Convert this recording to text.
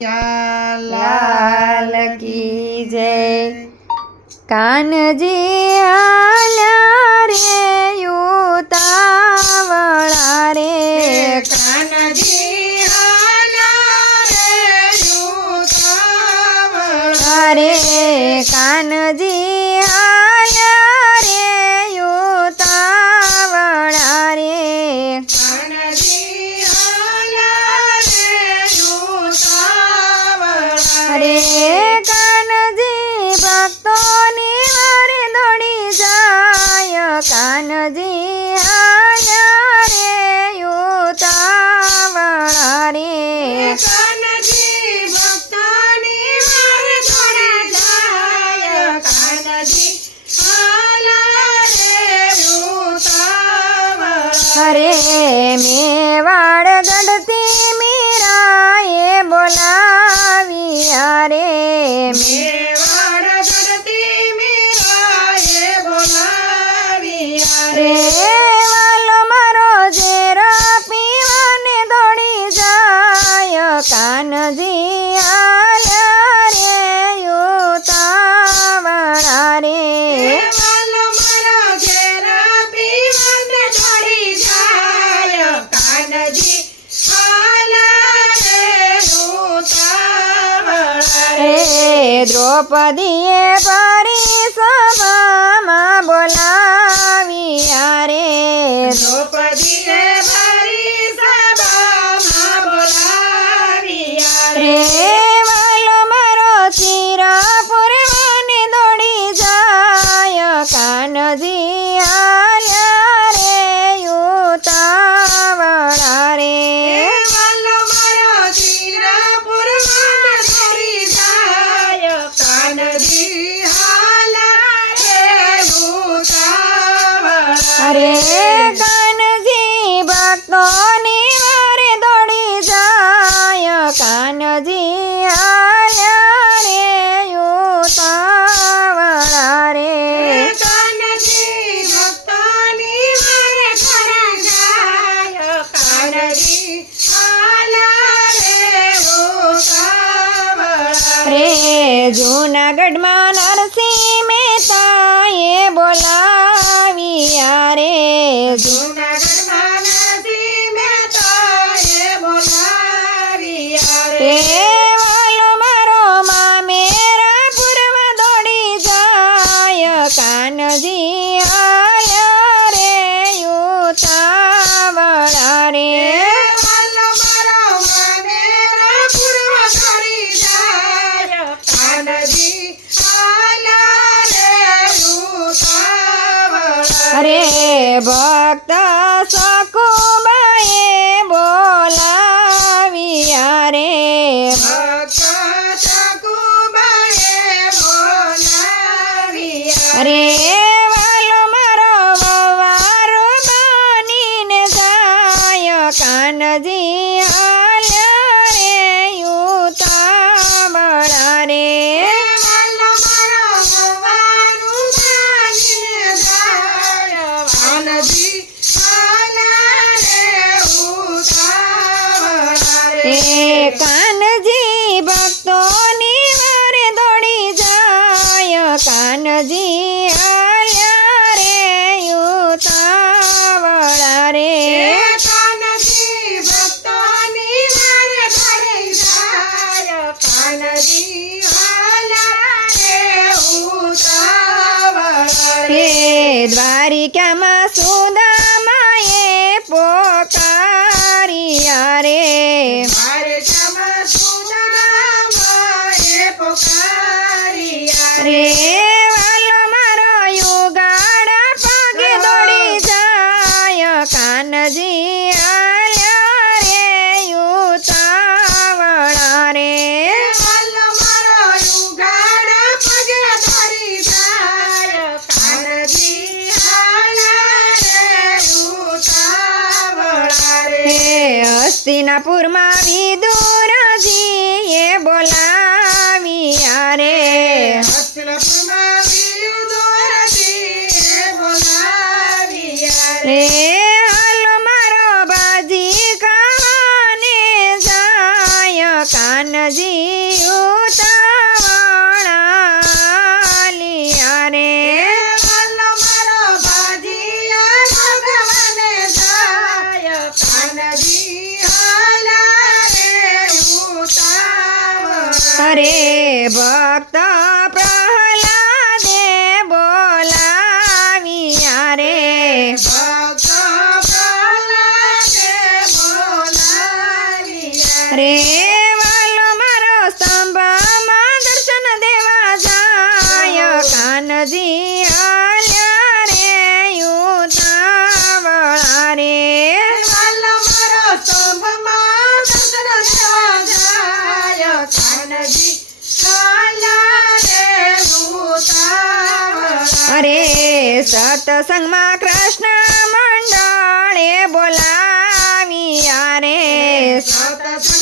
लाल की जय। कानजी आल्या रे युतावळा रे, कानजी आल्या रे युतावळा रे कानजी आल्या रे युतावळा रे, कानजी आल्या रे युतावळा रे कानजी भक्तोनी वारे दौड़ी जाय, कानजी आल्या रे युतावळा रे, कानजी भक्तानी वारे दौड़ी जाय, कानजी आल्या रे युतावळा रे मेवाड़ गढ़ती मीराए बोलाविया रे, मेवाड़ गढ़ती मीराए बोलाविया रे वालो मारो जेरा पीवाने दौड़ी जाय, कानजी आल्या रे युतावळा रे, वालो मारो जेरा पीवाने दौड़ी जाय, कानजी आल्या रे युतावळा रे द्रौपदीए परी सभामां बोलाविया रे, द्रौपदीए भरी सभामां बोलाविया रे वालो मारो चिरापुर वाने दौड़ी जाय, कानजी आल्या रे युतावळा रे, वालो मारो चिरापुर वाने दौड़ी जाय, कानजी आल्या रे युतावळा रे कानजी भक्तोनी वारे दौड़ी जाय, कानजी आल्या रे युतावळा रे, कानजी भक्तानी वारे दौड़ी जाय, कानजी आल्या रे युतावळा रे जूनागढ़ में नरसिंह मेहताए बोलाविया रे, जूनागढ़ नरसिंह मेहताए बोलाविया रे वालो मारो मामेरा पुरवा दौड़ी जाय, कानजी आल्या रे युतावळा रे, वालो मारो मामेरा पुरवा दौड़ी जाय, कानजी आल्या रे युतावळा रे भक्त सकुबाए बोलाविया रे, भक्त सकुबाए बोलाविया रे वालो मारो ववारो बनीने जाय, कानजी आल्या रे युतावळा रे, वालो मारो ववारो बनीने जाय, कानजी आल्या रे युतावळा रे कानजी भक्तोनी वारे दौड़ी जाय, कानजी आल्या रे युतावळा रे, कानजी भक्तानी वारे दौड़ी जाय, कानजी आल्या रे युतावळा रे द्वारिका में सुदामाए पोकारिया रे, मारे क्षमा सुदामाए पुकारिया रे वालो मारो युगाड़ा पगे दौड़ी जाय, कानजी आल्या रे युतावळा रे, वालो मारो युगाड़ा पगे दौड़ी जाय, कानजी आल्या रे युतावळा हे हस्तिनापुर में विदुरजीए बोलाविया रे, हस्तिनापुर में विदुरजीए बोलाविया रे हालो मारो बाजी खावाने जाय, कानजी કાનજી ઉતાવળાલિયા રે વાલો મારો ભાજીયા ભગવાને જાય કાનજી હાલા રે ઉતાવળ અરે ભક્ત પ્રહલાદે બોલાવિયા રે ભક્ત પ્રહલાદે બોલાવિયા રે વાલો મારો સ્તંભમાં દર્શન દેવા જાય કાનજી હાલ્યા રે ઉતાવળા રે વાલો મારો સ્તંભમાં દર્શન દેવા જાય કાનજી હાલા રે ઉતાવળ અરે સત્સંગમાં કૃષ્ણ મંડળે બોલાવિયા રે સતસંગમાં